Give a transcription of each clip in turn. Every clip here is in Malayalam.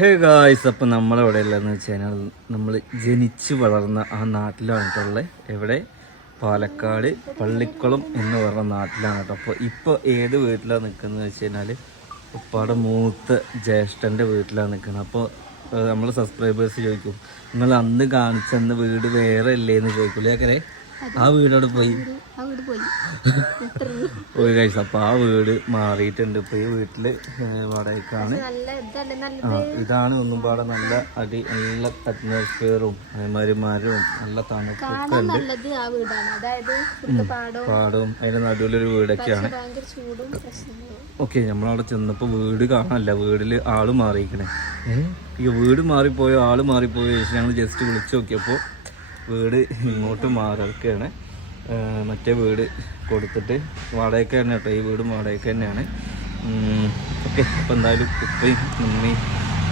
ഹേ ഗായ്സ്, അപ്പം നമ്മളെവിടെ ഉള്ളതെന്ന് വെച്ച് കഴിഞ്ഞാൽ നമ്മൾ ജനിച്ച് വളർന്ന ആ നാട്ടിലാണ് കേട്ടോ. എവിടെ? പാലക്കാട് പള്ളിക്കുളം എന്ന് പറഞ്ഞ നാട്ടിലാണ് കേട്ടോ. അപ്പോൾ ഇപ്പോൾ ഏത് വീട്ടിലാണ് നിൽക്കുന്നത് വെച്ച് കഴിഞ്ഞാൽ ഉപ്പാടെ മൂത്ത ജ്യേഷ്ഠൻ്റെ വീട്ടിലാണ് നിൽക്കുന്നത്. അപ്പോൾ നമ്മൾ സബ്സ്ക്രൈബേഴ്സ് ചോദിക്കും, നിങ്ങൾ അന്ന് കാണിച്ചെന്ന വീട് വേറെ അല്ലേന്ന് ചോദിക്കില്ലേ? അങ്ങനെ ആ വീടോട് പോയി കഴിച്ചു. അപ്പൊ ആ വീട് മാറിയിട്ടുണ്ട്. ഇപ്പൊ ഈ വീട്ടില് വാടകയ്ക്കാണ്. ഇതാണ് ഒന്നും പാടെ നല്ല നല്ല അറ്റ്മോസ്ഫിയറും അതേമാതിരി മരവും നല്ല തണുപ്പൊക്കെ ഉണ്ട്. പാടവും അതിന്റെ നടുവിലൊരു വീടൊക്കെയാണ്. ഓക്കെ, നമ്മളവിടെ ചെന്നപ്പോ വീട് കാണാനല്ല, വീട്ടില് ആള് മാറിയിരിക്കണേ. ഈ വീട് മാറിപ്പോയോ ആള് മാറിപ്പോയോ ഞങ്ങൾ ജസ്റ്റ് വിളിച്ചു നോക്കിയപ്പോ വീട് ഇങ്ങോട്ട് മാറിയൊക്കെയാണ്. മറ്റേ വീട് കൊടുത്തിട്ട് വാടകയ്ക്ക് തന്നെ കേട്ടോ. ഈ വീടും വാടകയ്ക്ക് തന്നെയാണ്. ഓക്കെ, അപ്പോൾ എന്തായാലും ഉപ്പയും ഉമ്മയും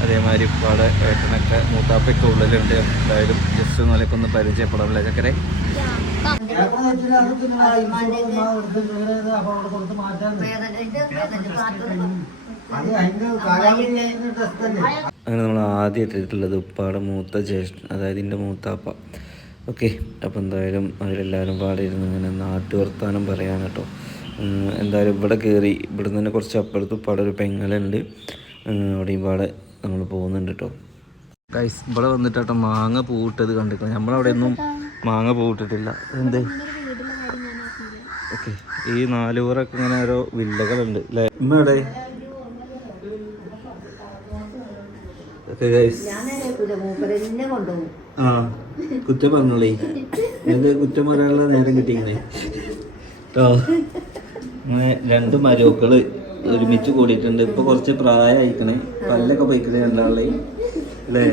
അതേമാതിരി ഉപ്പാടെ ഏട്ടനൊക്കെ മൂത്താപ്പൊക്കെ ഉള്ളിലുണ്ട്. എന്തായാലും ജസ്റ്റ് ഒന്നിലേക്ക് ഒന്ന് പരിചയപ്പെടാമല്ലേ ചക്കരെ? അങ്ങനെ നമ്മൾ ആദ്യം എത്തിയിട്ടുള്ളത് ഉപ്പാടെ മൂത്ത ജ്യേഷ്ഠൻ, അതായത് എൻ്റെ മൂത്താപ്പ. ഓക്കെ, അപ്പോൾ എന്തായാലും അതിലെല്ലാവരും പാടിയിരുന്ന് ഇങ്ങനെ നാട്ടുവർത്താനം പറയാൻ കേട്ടോ. എന്തായാലും ഇവിടെ കയറി ഇവിടെ നിന്ന് തന്നെ കുറച്ച് അപ്പുറത്ത് പാടെ ഒരു പെങ്ങലുണ്ട്, അവിടെയും പാടെ നമ്മൾ പോകുന്നുണ്ട് കേട്ടോ. ഗൈസ്, ഇവിടെ വന്നിട്ട് കേട്ടോ മാങ്ങ പൂവിട്ടത് കണ്ടിരിക്കണം. നമ്മളവിടെ ഒന്നും മാങ്ങ പൂവിട്ടിട്ടില്ല. എന്ത്? ഓക്കെ, ഈ നാലുപുറമൊക്കെ ഇങ്ങനെ ഓരോ വില്ലകളുണ്ട് അല്ലേ? ഇമ്മയുടെ ആ കുറ്റം പറഞ്ഞോളേ, ഞങ്ങൾക്ക് കുറ്റം പറയാനുള്ള നേരം കിട്ടിയിങ്ങനെ കേട്ടോ. അങ്ങനെ രണ്ട് മരുമക്കള് ഒരുമിച്ച് കൂടിയിട്ടുണ്ട്. ഇപ്പൊ കുറച്ച് പ്രായമായിക്കണേ, പല്ലൊക്കെ പോയിക്കണേ രണ്ടാളെ അല്ലേ?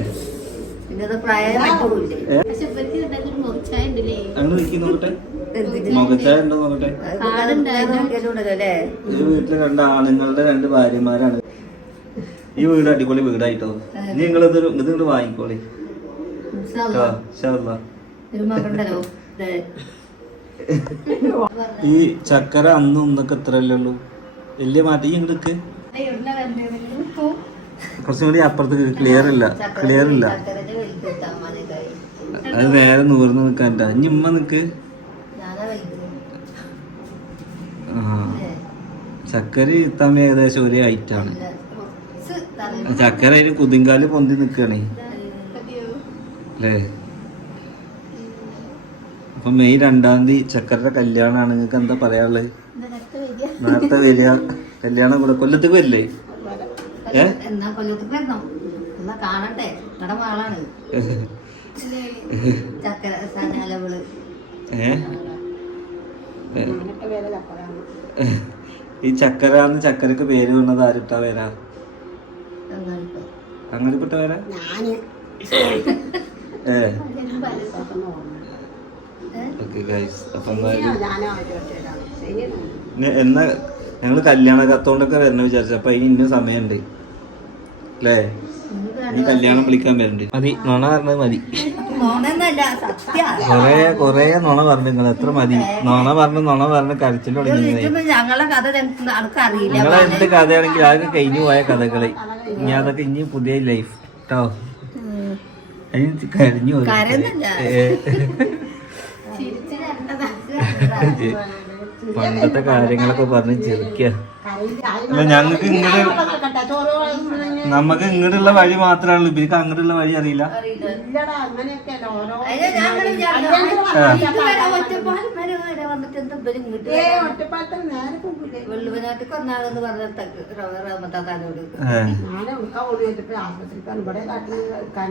അങ്ങനെ നിൽക്കി നോക്കട്ടെ, മുഖച്ചായ ഉണ്ടോ നോക്കട്ടെ. ഈ വീട്ടില് രണ്ട് ആണുങ്ങളുടെ രണ്ട് ഭാര്യമാരാണ്. ഈ വീട് അടിപൊളി വീടായിട്ടോ. ഇനി ഇത് വാങ്ങിക്കോളി. ഈ ചക്കര അന്നും ഒന്നൊക്കെ എത്രയല്ലേ ഉള്ളൂ, വലിയ മാറ്റി ഇങ്ങോട്ട് കുറച്ചും കൂടി അപ്പുറത്തേക്ക് ക്ലിയർ ഇല്ല. അത് നേരെ നൂർന്ന് നിൽക്കാൻറ്റ. ഇനി ഉമ്മ നിക്ക്. ആ, ചക്കര ഇത്താൻ ഏകദേശം ഒരേ ഹൈറ്റാണ്. ചക്കര അതിന് കുതിങ്കാല് പൊന്തി നിൽക്കണേ അല്ലേ? അപ്പൊ മെയ് 2-ാം തീയതി ചക്കരയുടെ കല്യാണമാണ്. നിങ്ങൾക്ക് എന്താ പറയാനുള്ളത്? നേരത്തെ വരിക, കല്യാണം കൂടെ കൊല്ലത്തേക്ക് വരില്ലേ? ഈ ചക്കരാന്ന് ചക്കരക്ക് പേര് വന്നത് ആരിട്ടാ പേരാ? അങ്ങനെ പെട്ട പേരാ? ഓക്കെ ഗൈസ്, അപ്പൊ എന്നാ ഞങ്ങള് കല്യാണ കത്തോണ്ടൊക്കെ വരണ വിചാരിച്ചപ്പോ അതിന് ഇന്ന സമയമുണ്ട് അല്ലേ? ഈ കല്യാണം വിളിക്കാൻ വരണ്ട്. മതി, നുണ പറഞ്ഞത് മതി. കൊറേ നുണ പറഞ്ഞു നിങ്ങൾ. എത്ര മതി? നുണ പറഞ്ഞ് കരച്ചിൽ തുടങ്ങി. നിങ്ങളെ എന്ത് കഥയാണെങ്കിൽ അതൊക്കെ കഴിഞ്ഞു പോയ കഥകള്. ഇനി അതൊക്കെ ഇനി പുതിയ ലൈഫ് കേട്ടോ. അതിന് കരഞ്ഞു പണ്ടത്തെ കാര്യങ്ങളൊക്കെ പറഞ്ഞ് ചെറുക്കുക. ഞങ്ങൾക്ക് നമുക്ക് ഇങ്ങോട്ടുള്ള വഴി മാത്രമേ ഇവർക്ക് അങ്ങോട്ടുള്ള വഴി അറിയില്ല.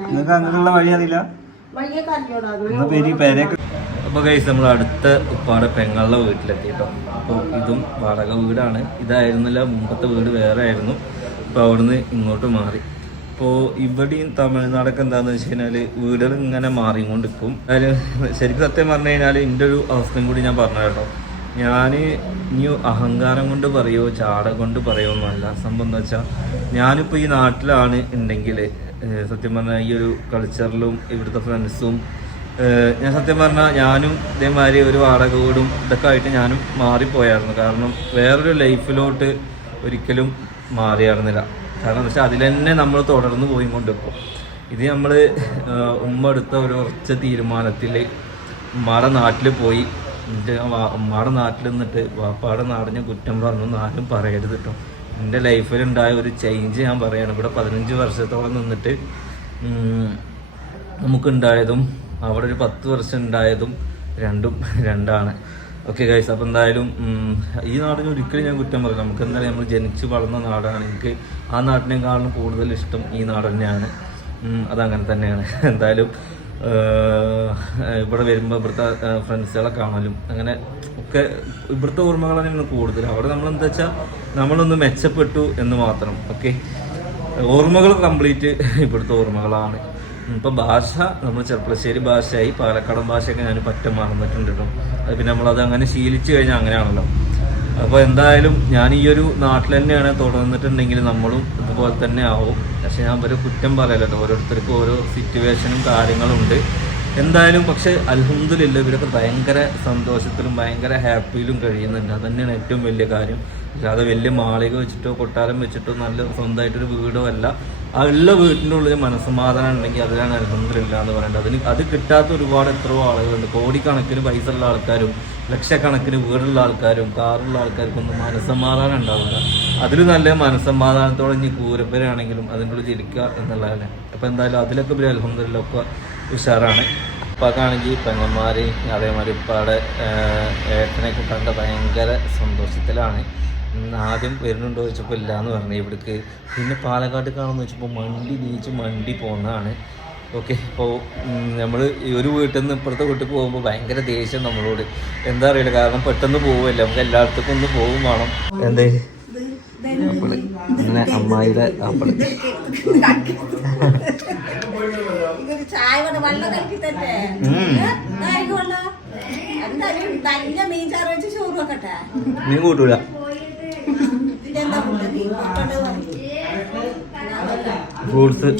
നിങ്ങൾക്ക് അങ്ങോട്ടുള്ള വഴി അറിയില്ല. അപ്പൊ ഗൈസ്, നമ്മൾ അടുത്ത ഉപ്പാടെ പെങ്ങളുടെ വീട്ടിലെത്തി കേട്ടോ. അപ്പോൾ ഇതും വാടക വീടാണ്. ഇതായിരുന്നില്ല, മുമ്പത്തെ വീട് വേറെ ആയിരുന്നു. അപ്പോൾ അവിടുന്ന് ഇങ്ങോട്ട് മാറി. അപ്പോൾ ഇവിടെയും തമിഴ്നാടൊക്കെ എന്താണെന്ന് വെച്ച് കഴിഞ്ഞാൽ വീടുകൾ ഇങ്ങനെ മാറിക്കൊണ്ടിരിക്കും. കാര്യം ശരിക്കും സത്യം പറഞ്ഞു കഴിഞ്ഞാൽ എൻ്റെ ഒരു അവസ്ഥയും കൂടി ഞാൻ പറഞ്ഞു കേട്ടോ. ഞാൻ ഇനി അഹങ്കാരം കൊണ്ട് പറയുമോ ചാട കൊണ്ട് പറയുമോന്നല്ല. സംഭവം എന്താ വെച്ചാൽ ഞാനിപ്പോൾ ഈ നാട്ടിലാണ് ഉണ്ടെങ്കിൽ സത്യം പറഞ്ഞാൽ ഈ ഒരു കൾച്ചറിലും ഇവിടുത്തെ ഫ്രണ്ട്സും ഞാൻ സത്യം പറഞ്ഞാൽ ഞാനും ഇതേമാതിരി ഒരു വാടക വീടും ഇതൊക്കെ ആയിട്ട് ഞാനും മാറിപ്പോയായിരുന്നു. കാരണം വേറൊരു ലൈഫിലോട്ട് ഒരിക്കലും മാറിയായിരുന്നില്ല. കാരണം എന്ന് വെച്ചാൽ അതിൽ തന്നെ നമ്മൾ തുടർന്ന് പോയി കൊണ്ടിരിക്കും. ഇത് നമ്മൾ ഉമ്മ എടുത്ത ഒരു ഉറച്ച തീരുമാനത്തിൽ ഉമ്മയുടെ നാട്ടിൽ പോയി, ഉമ്മയുടെ നാട്ടിൽ നിന്നിട്ട് വാപ്പാടെ നാടിന് കുറ്റം പറഞ്ഞൊന്നും ആരും പറയരുത് കേട്ടോ. എൻ്റെ ലൈഫിലുണ്ടായ ഒരു ചേഞ്ച് ഞാൻ പറയുകയാണ്. ഇവിടെ 15 വർഷത്തോളം നിന്നിട്ട് നമുക്കുണ്ടായതും അവിടെ ഒരു 10 വർഷം ഉണ്ടായതും രണ്ടും രണ്ടാണ്. ഓക്കെ ഗൈസ്, അപ്പോൾ എന്തായാലും ഈ നാടിന് ഒരിക്കലും ഞാൻ കുറ്റം പറയില്ല. നമുക്ക് എന്തായാലും നമ്മൾ ജനിച്ച് വളർന്ന നാടാണ്. എനിക്ക് ആ നാട്ടിനേക്കാളും കൂടുതൽ ഇഷ്ടം ഈ നാട് തന്നെയാണ്. അതങ്ങനെ തന്നെയാണ്. എന്തായാലും ഇവിടെ വരുമ്പോൾ ഇവിടുത്തെ ഫ്രണ്ട്സുകളെ കാണലും അങ്ങനെ ഒക്കെ ഇവിടുത്തെ ഓർമ്മകൾ തന്നെയാണ് കൂടുതൽ. അവിടെ നമ്മളെന്താ വെച്ചാൽ നമ്മളൊന്ന് മെച്ചപ്പെട്ടു എന്ന് മാത്രം. ഓക്കെ, ഓർമ്മകൾ കംപ്ലീറ്റ് ഇവിടുത്തെ ഓർമ്മകളാണ്. ഇപ്പം ഭാഷ നമ്മൾ ചെർപ്പളശ്ശേരി ഭാഷയായി, പാലക്കാടൻ ഭാഷയൊക്കെ ഞാൻ പറ്റ മറന്നിട്ടുണ്ട് കേട്ടോ. അത് പിന്നെ നമ്മളത് അങ്ങനെ ശീലിച്ചു കഴിഞ്ഞാൽ അങ്ങനെയാണല്ലോ. അപ്പോൾ എന്തായാലും ഞാൻ ഈ ഒരു നാട്ടിൽ തന്നെയാണ് തുടർന്നിട്ടുണ്ടെങ്കിൽ നമ്മളും ഇതുപോലെ തന്നെ ആവും. പക്ഷെ ഞാൻ ഒരു കുറ്റം പറയല്ലോ, ഓരോരുത്തർക്കും ഓരോ സിറ്റുവേഷനും കാര്യങ്ങളും ഉണ്ട് എന്തായാലും. പക്ഷെ അൽഹംദുലില്ലാ ഇവരൊക്കെ ഭയങ്കര സന്തോഷത്തിലും ഭയങ്കര ഹാപ്പിയിലും കഴിയുന്നുണ്ട്. അത് തന്നെയാണ് ഏറ്റവും വലിയ കാര്യം. അല്ലാതെ വലിയ മാളിക വെച്ചിട്ടോ കൊട്ടാരം വെച്ചിട്ടോ നല്ല സ്വന്തമായിട്ടൊരു വീടോ അല്ല. ആ ഉള്ള വീട്ടിൻ്റെ ഉള്ളിൽ മനസ്സമാധാനം ഉണ്ടെങ്കിൽ അതിലാണ് അൽഹംദുലില്ലാ എന്ന് പറയുന്നത്. അത് കിട്ടാത്ത ഒരുപാട് എത്രയോ ആളുകളുണ്ട്. കോടിക്കണക്കിന് പൈസ ഉള്ള ആൾക്കാരും ലക്ഷക്കണക്കിന് വീടുള്ള ആൾക്കാരും കാറുള്ള ആൾക്കാർക്കൊന്നും മനസ്സമാധാനം ഉണ്ടാവില്ല. അതിൽ നല്ല മനസ്സമാധാനത്തോടെ ഇനി കൂരപ്പരാണെങ്കിലും അതിൻ്റെ ഉള്ളിൽ ഇരിക്കുക എന്നുള്ളതല്ലേ. അപ്പോൾ എന്തായാലും അതിലൊക്കെ ഇവർ അൽഹംദുലില്ലാ ഒക്കെ ഉഷാറാണ്. ഉപ്പാക്കാണെങ്കിൽ പെങ്ങന്മാർ അതേമാതിരി ഉപ്പാടെ ഏട്ടനെയൊക്കെ കണ്ട ഭയങ്കര സന്തോഷത്തിലാണ്. ആദ്യം വരുന്നുണ്ടോ ചോദിച്ചപ്പോൾ ഇല്ല എന്ന് പറഞ്ഞു ഇവിടേക്ക്. പിന്നെ പാലക്കാട് കാണുമെന്ന് വെച്ചപ്പോൾ മണ്ടി പോകുന്നതാണ്. ഓക്കെ, ഇപ്പോൾ നമ്മൾ ഒരു വീട്ടിൽ നിന്ന് ഇപ്പുറത്തെ വീട്ടിൽ പോകുമ്പോൾ ഭയങ്കര ദേഷ്യം നമ്മളോട്. എന്താ അറിയില്ല, കാരണം പെട്ടെന്ന് പോവുമല്ലോ, നമുക്ക് എല്ലായിടത്തേക്കും ഒന്ന് പോകും വേണം. എന്തേ ആപ്പിള് അങ്ങനെ അമ്മായിയുടെ ആപ്പിള് നീ കൂട്ടൂല. ഫ്രൂട്ട്സ്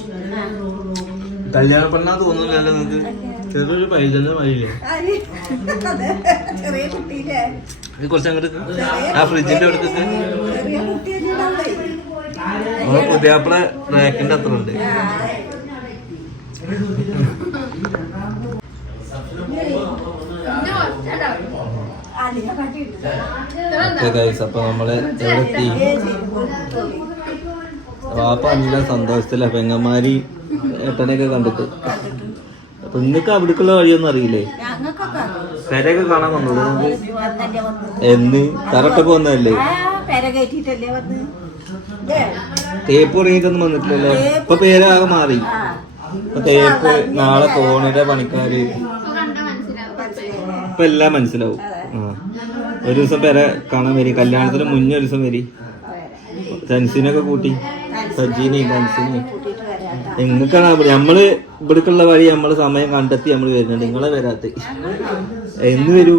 കല്യാണ പെണ്ണാ തോന്നുന്നില്ലല്ലോ നിങ്ങക്ക്? ചെറിയൊരു പൈതന്നെ മതിയില്ലേ? ഇത് കുറച്ച് അങ്ങോട്ട് ആ ഫ്രിഡ്ജിന്റെ അടുത്തൊക്കെ പുതിയാപ്പിള റാക്കിന്റെ അത്ര ഉണ്ട്. അപ്പൊ നമ്മള് എത്തി. വാപ്പ നല്ല സന്തോഷത്തില്ല പെങ്ങന്മാരി ഏട്ടനെയൊക്കെ കണ്ടിട്ട്. അപ്പൊ നിങ്ങക്ക് അവിടേക്കുള്ള വഴിയൊന്നും അറിയില്ലേ? പെരയൊക്കെ കാണാൻ വന്നോളൂ. എന്ന് കറക്റ്റൊക്കെ വന്നതല്ലേ? തേപ്പ് തുടങ്ങിയിട്ടൊന്നും വന്നിട്ടില്ലല്ലോ. ഇപ്പൊ പേരാകെ മാറി. ഇപ്പൊ തേപ്പ് നാളെ കോണിയുടെ പണിക്കാര് ഇപ്പൊ എല്ലാം മനസ്സിലാവും. ഒരു ദിവസം പേരെ കാണാൻ വരി, കല്യാണത്തിന് മുന്നേ ഒരു ദിവസം വരി. സെൻസിനൊക്കെ കൂട്ടി സജീനെയും സെൻസിനെയും നിങ്ങൾക്കാണ്. നമ്മള് ഇവിടേക്കുള്ള വഴി നമ്മള് സമയം കണ്ടെത്തി നമ്മള് വരുന്നുണ്ട്. നിങ്ങളെ വരാത്ത എന്ന് വരൂ?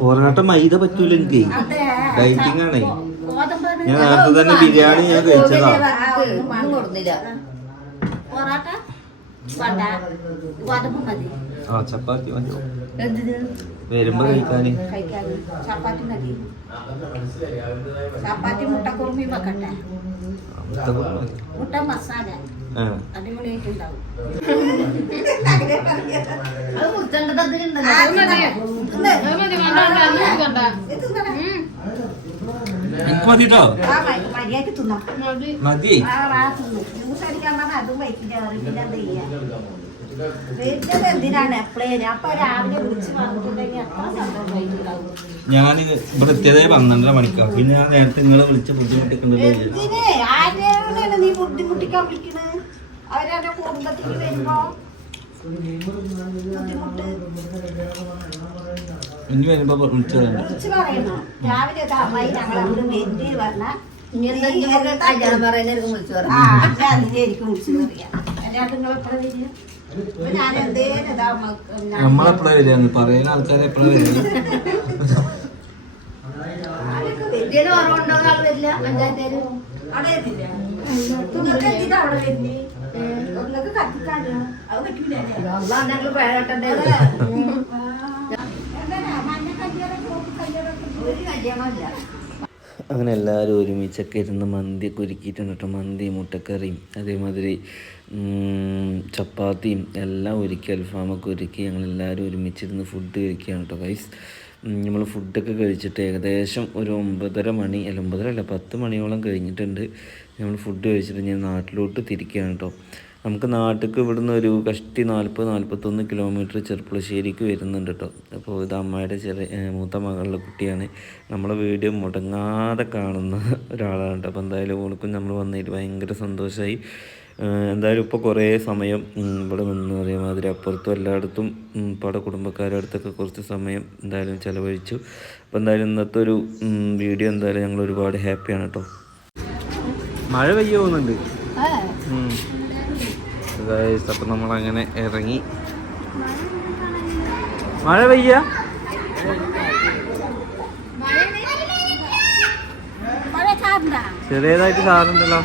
പൊറോട്ട മൈദ പറ്റൂല എനിക്ക്, ഡയറ്റിംഗ് ആണേ. ഞാൻ നേരത്തെ തന്നെ ബിരിയാണി ഞാൻ കഴിച്ചതാ. ആ ചപ്പാത്തി മതിയോ വരുമ്പോ കഴിക്കാന്? ചപ്പാത്തി മുട്ടക്കുറുമി വെക്കട്ടെ, മുട്ട മസാല അടിപൊളിയായിട്ടുണ്ടാവും. മതിട്ടോ മതി. എന്തിനാണ് എപ്പോഴേ അപ്പൊ രാവിലെ വിളിച്ച് പറഞ്ഞിട്ടുണ്ടെങ്കിൽ അത്ര സന്തോഷമായിട്ടുണ്ടാവും. ഞാൻ ഇവിടെ എത്തിയതേ 12:30 മണിക്കാണ്. പിന്നെ ഞാൻ നേരത്തെ നിങ്ങളെ വിളിച്ച ബുദ്ധിമുട്ടിക്കണ്ടല്ലോ. ആരെയാണ് നീ ബുദ്ധിമുട്ടിക്കാൻ വിളിക്കണത്? അവരെ കുടുംബത്തിൽ വരുമ്പോ ബുദ്ധിമുട്ട് ഇനി വരുമ്പോ വിളിച്ചു പറയണോ? രാവിലെ അമ്മായി ഞങ്ങളോട് വെന്തി പറഞ്ഞ അതിനായിരിക്കും വിളിച്ചു പറയാ. അല്ലാതെ നിങ്ങൾ എപ്പോഴാ വരിക? ഞാൻ എന്തേലും നമ്മളെപ്പോഴാ വരികയെന്ന് പറയുന്ന ആൾക്കാരെ എപ്പോഴാ വരിക? അവിടെ ഒന്നൊക്കെ കത്തിക്കാനോ അത് പറ്റൂലേ ഞങ്ങൾ പേരട്ടണ്ടേ ഒരു കല്യാണമില്ല. അങ്ങനെ എല്ലാവരും ഒരുമിച്ചൊക്കെ ഇരുന്ന് മന്തിയൊക്കെ ഒരുക്കിയിട്ടുണ്ട് കേട്ടോ. മന്തി, മുട്ടക്കറിയും അതേമാതിരി ചപ്പാത്തിയും എല്ലാം ഒരുക്കി, അൽഫാമൊക്കെ ഒരുക്കി ഞങ്ങളെല്ലാവരും ഒരുമിച്ചിരുന്ന് ഫുഡ് കഴിക്കുകയാണ് കേട്ടോ ഗൈസ്. നമ്മൾ ഫുഡൊക്കെ കഴിച്ചിട്ട് ഏകദേശം ഒരു 9:30 മണി, അല്ല 9:30 അല്ല 10 മണിയോളം കഴിഞ്ഞിട്ടുണ്ട്. നമ്മൾ ഫുഡ് കഴിച്ചിട്ട് ഞാൻ നാട്ടിലോട്ട് തിരിക്കുകയാണ് കേട്ടോ. നമുക്ക് നാട്ടിലേക്ക് ഇവിടുന്ന് ഒരു കഷ്ടി 40-41 കിലോമീറ്റർ ചെർപ്പുളശ്ശേരിക്ക് വരുന്നുണ്ട് കേട്ടോ. അപ്പോൾ ഇത് അമ്മയുടെ മൂത്ത മകളുടെ കുട്ടിയാണ്. നമ്മളെ വീഡിയോ മുടങ്ങാതെ കാണുന്ന ഒരാളാണ് കേട്ടോ. അപ്പോൾ എന്തായാലും ഓൾക്കും നമ്മൾ വന്നതിൽ ഭയങ്കര സന്തോഷമായി. എന്തായാലും ഇപ്പോൾ കുറേ സമയം ഇവിടെ നിന്ന് അതേമാതിരി അപ്പുറത്തും എല്ലായിടത്തും പല കുടുംബക്കാരുടെ അടുത്തൊക്കെ കുറച്ച് സമയം എന്തായാലും ചിലവഴിച്ചു. അപ്പോൾ എന്തായാലും ഇന്നത്തെ ഒരു വീഡിയോ എന്തായാലും ഞങ്ങൾ ഒരുപാട് ഹാപ്പിയാണ് കേട്ടോ. മഴ പെയ്യ പോകുന്നുണ്ട്. അപ്പം നമ്മളങ്ങനെ ഇറങ്ങി. മഴ പെയ്യ ചെറിയതായിട്ട് സാറുണ്ടല്ലോ.